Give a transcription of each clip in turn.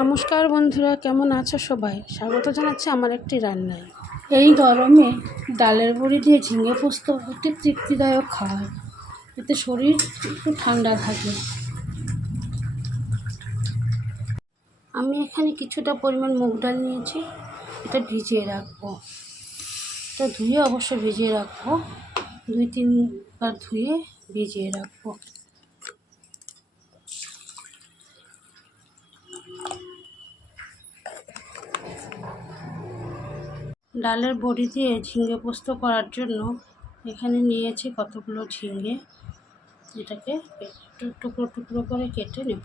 নমস্কার বন্ধুরা কেমন আছো সবাই? স্বাগত জানাচ্ছি আমার একটি রান্নায়। এই গরমে ডালের বড়ি দিয়ে ঝিঙে পোস্ত একটি তৃপ্তিদায়ক খাবার। এতে শরীর একটু ঠান্ডা থাকে। আমি এখানে কিছুটা পরিমাণ মুগ ডাল নিয়েছি এটা ভিজিয়ে রাখব। এটা ধুয়ে অবশ্য ভিজিয়ে রাখব। দুই তিনবার ধুয়ে ভিজিয়ে রাখব। ডালের বড়ি দিয়ে ঝিঙে পোস্ত করার জন্য এখানে নিয়েছি কতগুলো ঝিঙে। এটাকে একটু টুকরো টুকরো করে কেটে নেব।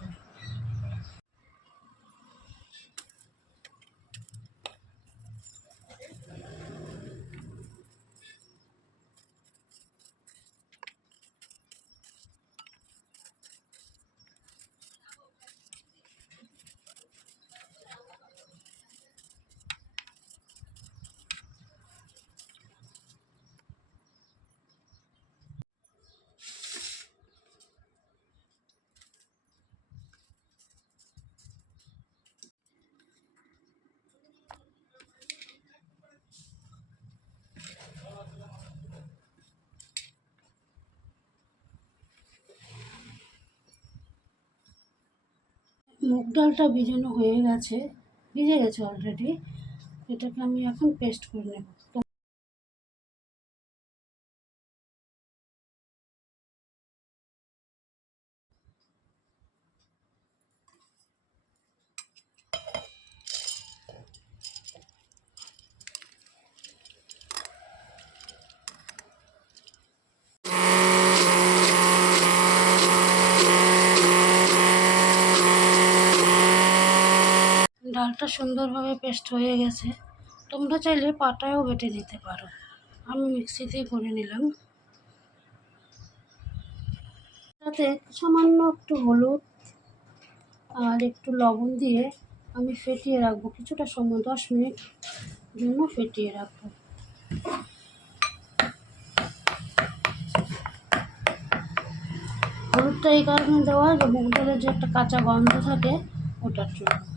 মুগ ডালটা ভিজানো হয়ে গেছে ভিজে গেছে অলরেডি এটাকে আমি এখন পেস্ট করে নেব। ডালটা সুন্দরভাবে পেস্ট হয়ে গেছে। তোমরা চাইলে পাটায়ও বেটে নিতে পারো। আমি মিক্সিতেই করে নিলাম। তাতে সামান্য একটু হলুদ আর একটু লবণ দিয়ে আমি ফেটিয়ে রাখব। কিছুটা সময়, দশ মিনিট জন্য ফেটিয়ে রাখব। হলুদটা এই কারণে দেওয়া যে ডালের যে একটা কাঁচা গন্ধ থাকে, ওটার জন্য।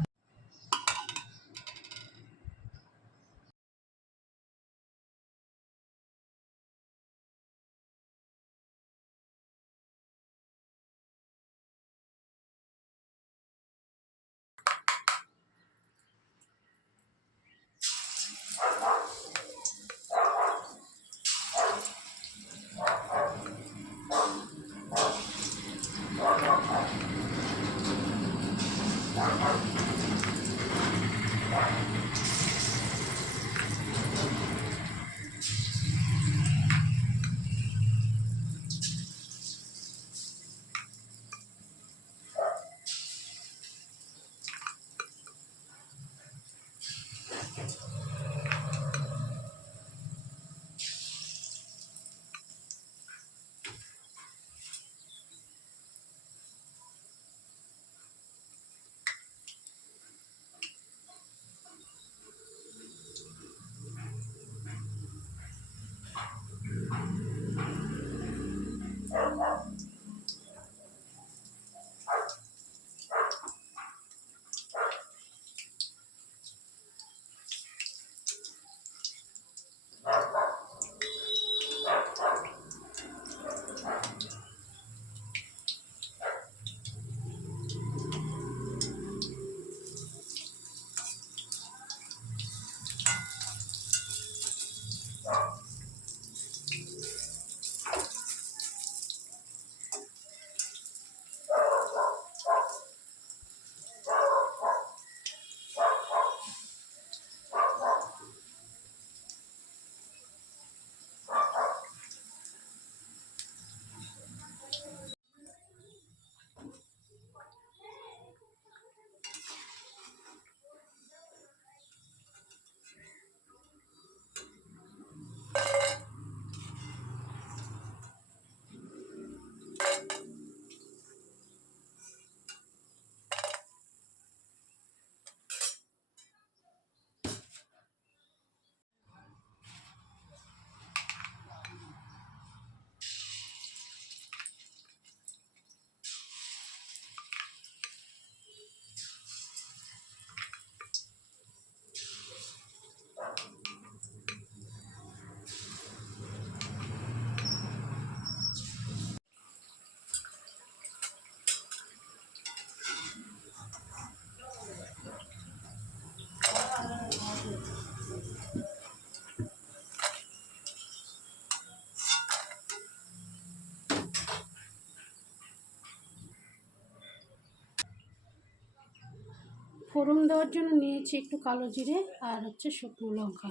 ফোড়ন দেওয়ার জন্য নিয়েছি একটু কালো জিরে আর হচ্ছে শুকনো লঙ্কা।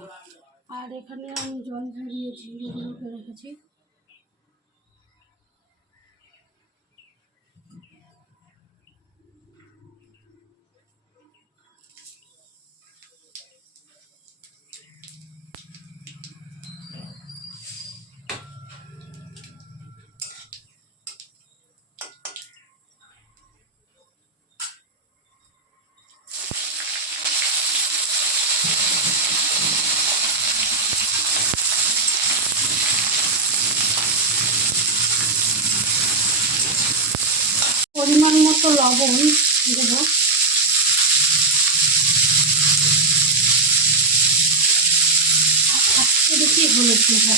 আর এখানে আমি জল ঝরিয়ে ঝিঙেগুলো করে রেখেছি পরিমাণ মতো লবণ দেবো। আর একটু বেশি হলুদ দেবো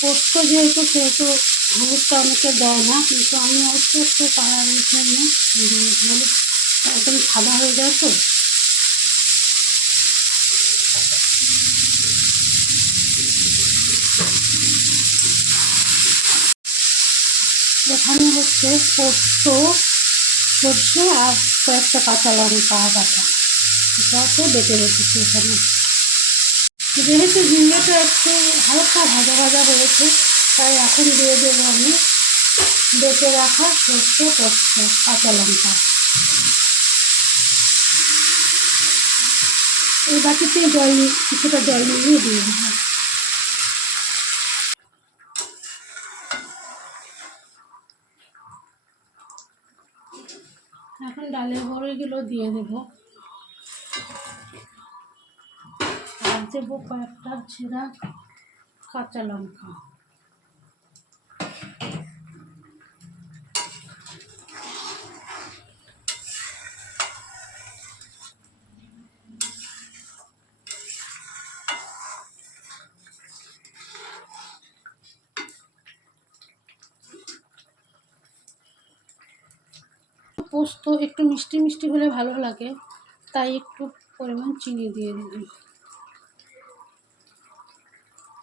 পোস্ত যেহেতু, সেহেতু হলুদটা অনেকে দেয় না, কিন্তু আমি অল্প একটু কালারের জন্য হলুদ একদম সাদা হয়ে যায় তো। এখানে হচ্ছে পোস্ত সর্ষে আর কয়েকটা কাঁচা লঙ্কা বাটা এটাকে বেটে রেখেছি এখানে। যেহেতু ঝিঙ্গেটা একটু হালকা ভাজা ভাজা হয়েছে, তাই এখন দিয়ে দেবো আমি বেটে রাখা সর্ষে পোস্ত কাঁচা লঙ্কা। এই বাটিতে জল, কিছুটা জল নিয়ে দিয়ে দেবো। ডালের বড়িগুলো দিয়ে দেবো। আর দেবো কয়েকটা ছেঁড়া কাঁচা লঙ্কা। পোস্ত একটু মিষ্টি মিষ্টি হলে ভালো লাগে। তাই একটু পরিমাণ চিনি দিয়ে দিলাম।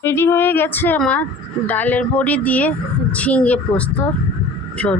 রেডি হয়ে গেছে আমার ডালের বড়ি দিয়ে ঝিঙে পোস্ত ঝোল।